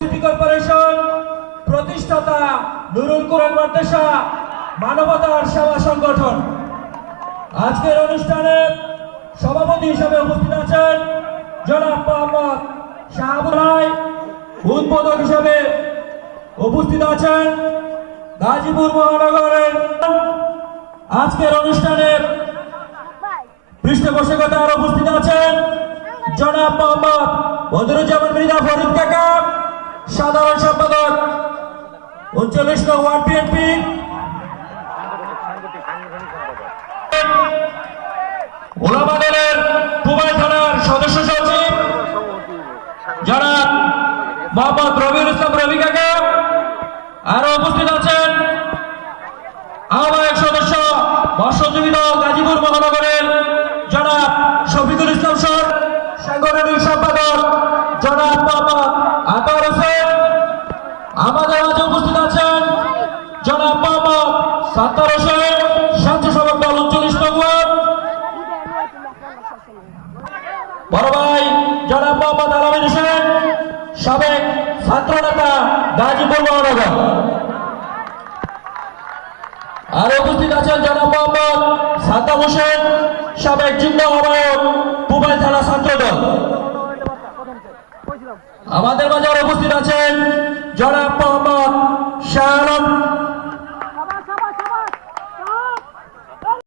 City corporation প্রতিষ্ঠাতা নুরুল কুরআন মাদ্রাসা মানবতার সেবা সংগঠন। আজকের অনুষ্ঠানে সভাপতি হিসেবে উপস্থিত আছেন জনাব মোহাম্মদ শাহাবুল রায়। উদ্বোধক হিসেবে উপস্থিত আছেন গাজীপুর মহানগরের। আজকের অনুষ্ঠানে পৃষ্ঠপোষকতায় উপস্থিত আছেন জনাব মোহাম্মদ বদরুজ্জামান মৃধা ফরিদ কাকা, সাধারণ সম্পাদক ৩৯ নং ওয়ার্ড বিএনপি। ওলামা দলের পুবাই থানার সদস্য সচিব জনাব মোহাম্মদ রবিউল ইসলাম রবি কাকা। আরো উপস্থিত আছেন আহ্বায়ক সদস্য মৎস্যজীবী দল গাজীপুর মহানগরের জনাব শফিকুল ইসলাম সর, সাংগঠনিক সম্পাদক জনাব মোহাম্মদ আতর হোসেন। আমাদের মাঝে উপস্থিত আছেন জনাব মোহাম্মদ সাত্তার হোসেন, স্বেচ্ছাসেবক দল ৩৯ নং ওয়ার্ড। বড় ভাই জনাব মোহাম্মদ আলামিন হোসেন, সাবেক ছাত্র নেতা গাজীপুর মহানগর। আর উপস্থিত আছেন জনাব মোহাম্মদ সাদ্দাম হোসেন, সাবেক যুগ্ম আহ্বায়ক পুবাই থানা ছাত্র দল। আমাদের মাঝে উপস্থিত আছেন জনাব মোহাম্মদ